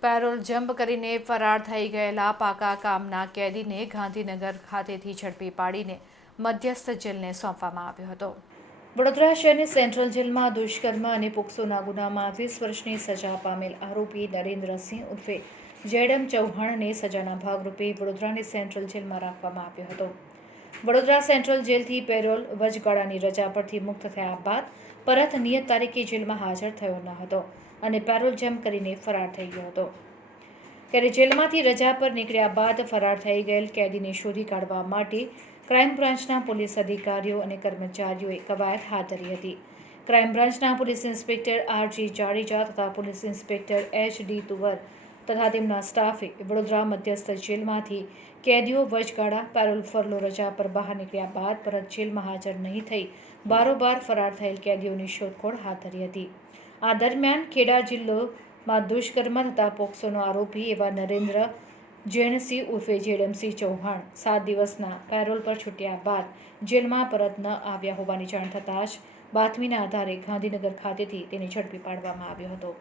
Parole jump કરીને ફરાર થઈ ગયેલા પાકા કામના કેદીને ગાંધીનગર ખાતેથી ઝડપી પાડીને મધ્યસ્થ જેલને સોંપવામાં આવ્યો હતો. વડોદરા શહેરની સેન્ટ્રલ જેલમાં દુષ્કર્મ અને પોક્સોના ગુનામાં વીસ વર્ષની સજા પામેલ આરોપી નરેન્દ્રસિંહ ઉર્ફે. જેડમ ચૌહાણને સજાના ભાગરૂપે વડોદરાની સેન્ટ્રલ જેલમાં રાખવામાં આવ્યો હતો. વડોદરા સેન્ટ્રલ જેલથી પેરોલ વચગાળાની રજા પરથી મુક્ત થયા બાદ પરત નિયત તારીખે જેલમાં હાજર થયો ન હતો અને પેરોલ જેમ કરીને ફરાર થઈ ગયો હતો. ત્યારે જેલમાંથી રજા પર નીકળ્યા બાદ ફરાર થઈ ગયેલ કેદીને શોધી કાઢવા માટે ક્રાઇમ બ્રાન્ચના પોલીસ અધિકારીઓ અને કર્મચારીઓએ કવાયત હાથ ધરી હતી. ક્રાઇમ બ્રાન્ચના police inspector R G Jadeja તથા police inspector H D Tuvar તથા તેમના સ્ટાફે વડોદરા મધ્યસ્થ જેલમાંથી કેદીઓ વચગાળા, પેરોલ ફરલો રજા પર બહાર નીકળ્યા બાદ પરત જેલમાં હાજર નહીં થઈ બારોબાર ફરાર થયેલ કેદીઓની શોધખોળ હાથ ધરી હતી. આ દરમિયાન ખેડા જિલ્લોમાં દુષ્કર્મ થતા પોક્સોનો આરોપી એવા નરેન્દ્ર જૈનસિંહ ઉર્ફે જેડમસિંહ ચૌહાણ સાત દિવસના પેરોલ પર છૂટ્યા બાદ જેલમાં પરત ન આવ્યા હોવાની જાણ થતાં જ બાતમીના આધારે ગાંધીનગર ખાતેથી તેને ઝડપી પાડવામાં આવ્યો હતો.